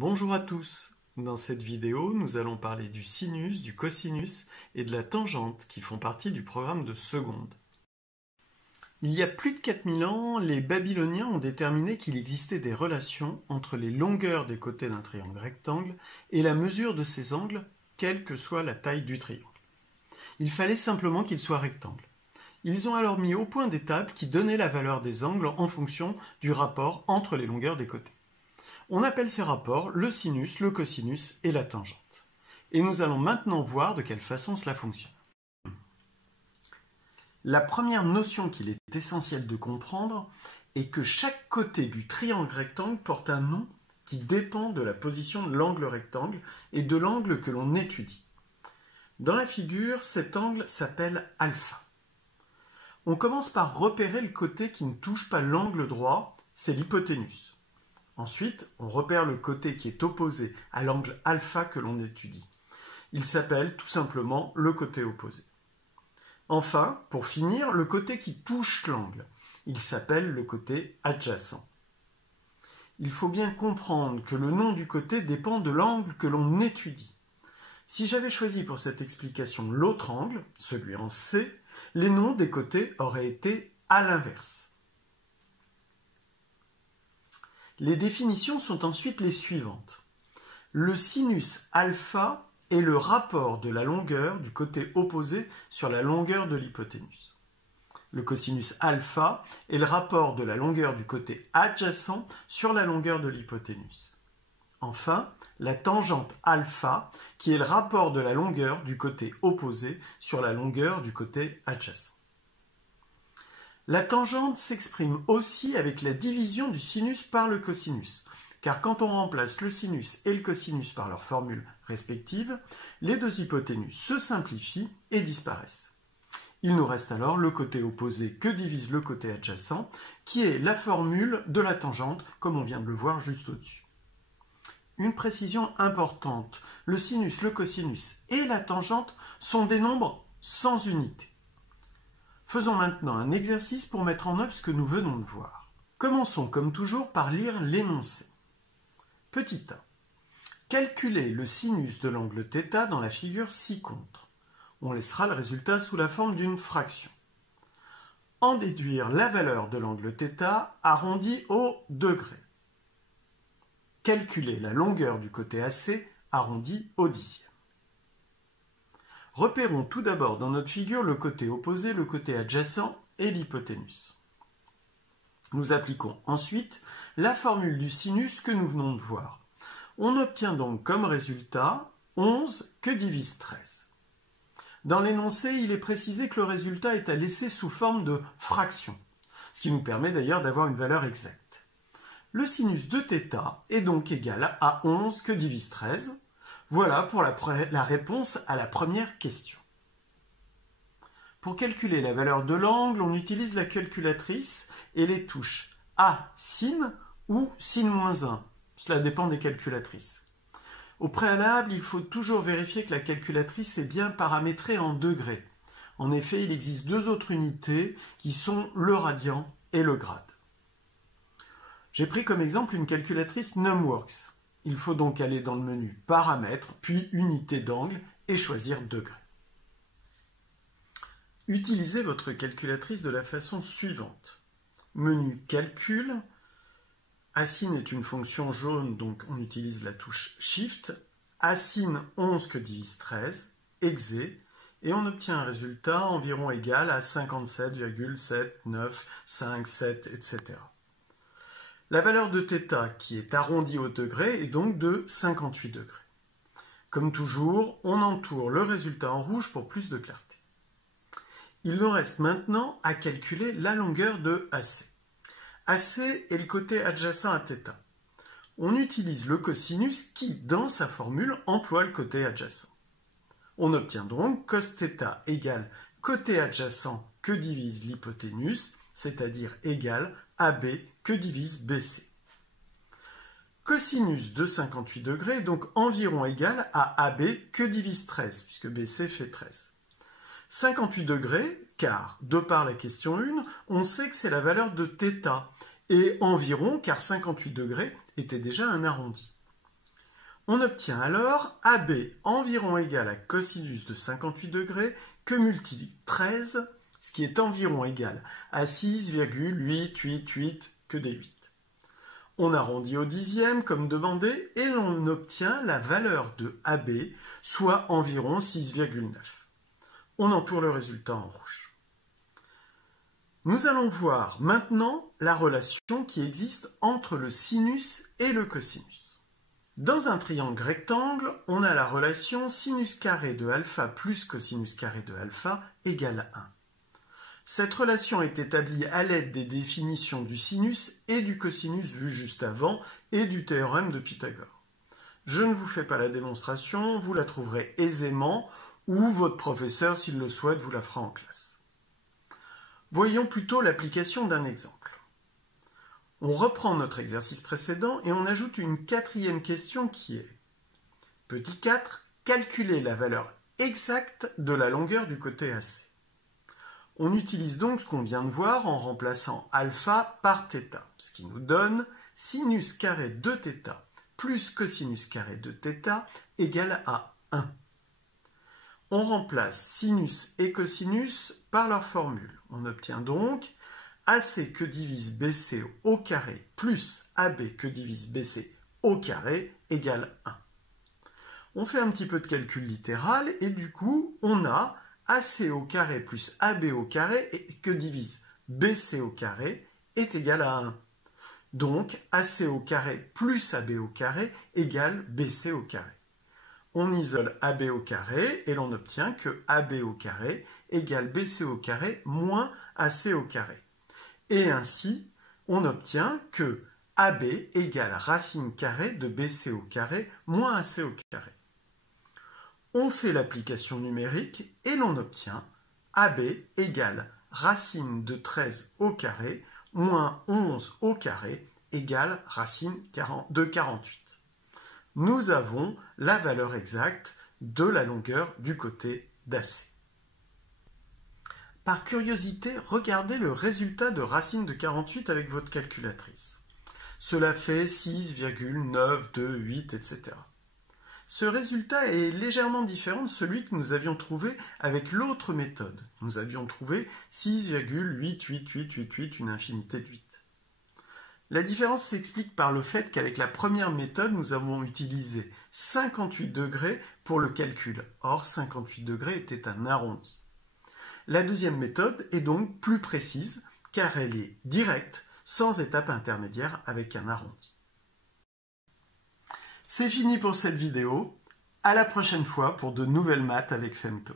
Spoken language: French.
Bonjour à tous. Dans cette vidéo, nous allons parler du sinus, du cosinus et de la tangente qui font partie du programme de seconde. Il y a plus de 4000 ans, les Babyloniens ont déterminé qu'il existait des relations entre les longueurs des côtés d'un triangle rectangle et la mesure de ses angles, quelle que soit la taille du triangle. Il fallait simplement qu'il soit rectangle. Ils ont alors mis au point des tables qui donnaient la valeur des angles en fonction du rapport entre les longueurs des côtés. On appelle ces rapports le sinus, le cosinus et la tangente. Et nous allons maintenant voir de quelle façon cela fonctionne. La première notion qu'il est essentiel de comprendre est que chaque côté du triangle rectangle porte un nom qui dépend de la position de l'angle rectangle et de l'angle que l'on étudie. Dans la figure, cet angle s'appelle alpha. On commence par repérer le côté qui ne touche pas l'angle droit, c'est l'hypoténuse. Ensuite, on repère le côté qui est opposé à l'angle alpha que l'on étudie. Il s'appelle tout simplement le côté opposé. Enfin, pour finir, le côté qui touche l'angle. Il s'appelle le côté adjacent. Il faut bien comprendre que le nom du côté dépend de l'angle que l'on étudie. Si j'avais choisi pour cette explication l'autre angle, celui en C, les noms des côtés auraient été à l'inverse. Les définitions sont ensuite les suivantes. Le sinus alpha est le rapport de la longueur du côté opposé sur la longueur de l'hypoténuse. Le cosinus alpha est le rapport de la longueur du côté adjacent sur la longueur de l'hypoténuse. Enfin, la tangente alpha, qui est le rapport de la longueur du côté opposé sur la longueur du côté adjacent. La tangente s'exprime aussi avec la division du sinus par le cosinus, car quand on remplace le sinus et le cosinus par leurs formules respectives, les deux hypoténuses se simplifient et disparaissent. Il nous reste alors le côté opposé que divise le côté adjacent, qui est la formule de la tangente, comme on vient de le voir juste au-dessus. Une précision importante, le sinus, le cosinus et la tangente sont des nombres sans unité. Faisons maintenant un exercice pour mettre en œuvre ce que nous venons de voir. Commençons comme toujours par lire l'énoncé. Petit a. Calculez le sinus de l'angle θ dans la figure ci-contre. On laissera le résultat sous la forme d'une fraction. En déduire la valeur de l'angle θ arrondi au degré. Calculez la longueur du côté AC arrondi au dixième. Repérons tout d'abord dans notre figure le côté opposé, le côté adjacent et l'hypoténuse. Nous appliquons ensuite la formule du sinus que nous venons de voir. On obtient donc comme résultat 11 que divise 13. Dans l'énoncé, il est précisé que le résultat est à laisser sous forme de fraction, ce qui nous permet d'ailleurs d'avoir une valeur exacte. Le sinus de θ est donc égal à 11 que divise 13. Voilà pour la réponse à la première question. Pour calculer la valeur de l'angle, on utilise la calculatrice et les touches A sin ou sin-1. Cela dépend des calculatrices. Au préalable, il faut toujours vérifier que la calculatrice est bien paramétrée en degrés. En effet, il existe deux autres unités qui sont le radian et le grade. J'ai pris comme exemple une calculatrice Numworks. Il faut donc aller dans le menu Paramètres, puis Unité d'angle et choisir Degré. Utilisez votre calculatrice de la façon suivante. Menu Calcul. Asin est une fonction jaune, donc on utilise la touche Shift. Asin 11 que divise 13, exé, et on obtient un résultat environ égal à 57,795,7, etc. La valeur de θ, qui est arrondie au degré, est donc de 58 degrés. Comme toujours, on entoure le résultat en rouge pour plus de clarté. Il nous reste maintenant à calculer la longueur de AC. AC est le côté adjacent à θ. On utilise le cosinus qui, dans sa formule, emploie le côté adjacent. On obtient donc cos θ égale côté adjacent que divise l'hypoténuse, c'est-à-dire égal AB que divise BC. Cosinus de 58 degrés est donc environ égal à AB que divise 13, puisque BC fait 13. 58 degrés, car, de par la question 1, on sait que c'est la valeur de θ, et environ, car 58 degrés était déjà un arrondi. On obtient alors AB environ égal à cosinus de 58 degrés que multiplie 13, ce qui est environ égal à 6,888 que des 8. On arrondit au dixième comme demandé et l'on obtient la valeur de AB, soit environ 6,9. On entoure le résultat en rouge. Nous allons voir maintenant la relation qui existe entre le sinus et le cosinus. Dans un triangle rectangle, on a la relation sinus carré de alpha plus cosinus carré de alpha égale 1. Cette relation est établie à l'aide des définitions du sinus et du cosinus vues juste avant et du théorème de Pythagore. Je ne vous fais pas la démonstration, vous la trouverez aisément ou votre professeur, s'il le souhaite, vous la fera en classe. Voyons plutôt l'application d'un exemple. On reprend notre exercice précédent et on ajoute une quatrième question qui est petit 4, calculer la valeur exacte de la longueur du côté AC. On utilise donc ce qu'on vient de voir en remplaçant alpha par θ, ce qui nous donne sinus carré de θ plus cosinus carré de θ égale à 1. On remplace sinus et cosinus par leur formule. On obtient donc AC que divise BC au carré plus AB que divise BC au carré égale 1. On fait un petit peu de calcul littéral et du coup, on a AC au carré plus AB au carré que divise BC au carré est égal à 1. Donc, AC au carré plus AB au carré égale BC au carré. On isole AB au carré et l'on obtient que AB au carré égale BC au carré moins AC au carré. Et ainsi, on obtient que AB égale racine carrée de BC au carré moins AC au carré. On fait l'application numérique et l'on obtient AB égale racine de 13 au carré moins 11 au carré égale racine de 48. Nous avons la valeur exacte de la longueur du côté d'AC. Par curiosité, regardez le résultat de racine de 48 avec votre calculatrice. Cela fait 6,928, etc. Ce résultat est légèrement différent de celui que nous avions trouvé avec l'autre méthode. Nous avions trouvé 6,88888, une infinité de 8. La différence s'explique par le fait qu'avec la première méthode, nous avons utilisé 58 degrés pour le calcul. Or, 58 degrés était un arrondi. La deuxième méthode est donc plus précise car elle est directe, sans étape intermédiaire avec un arrondi. C'est fini pour cette vidéo. À la prochaine fois pour de nouvelles maths avec Femto.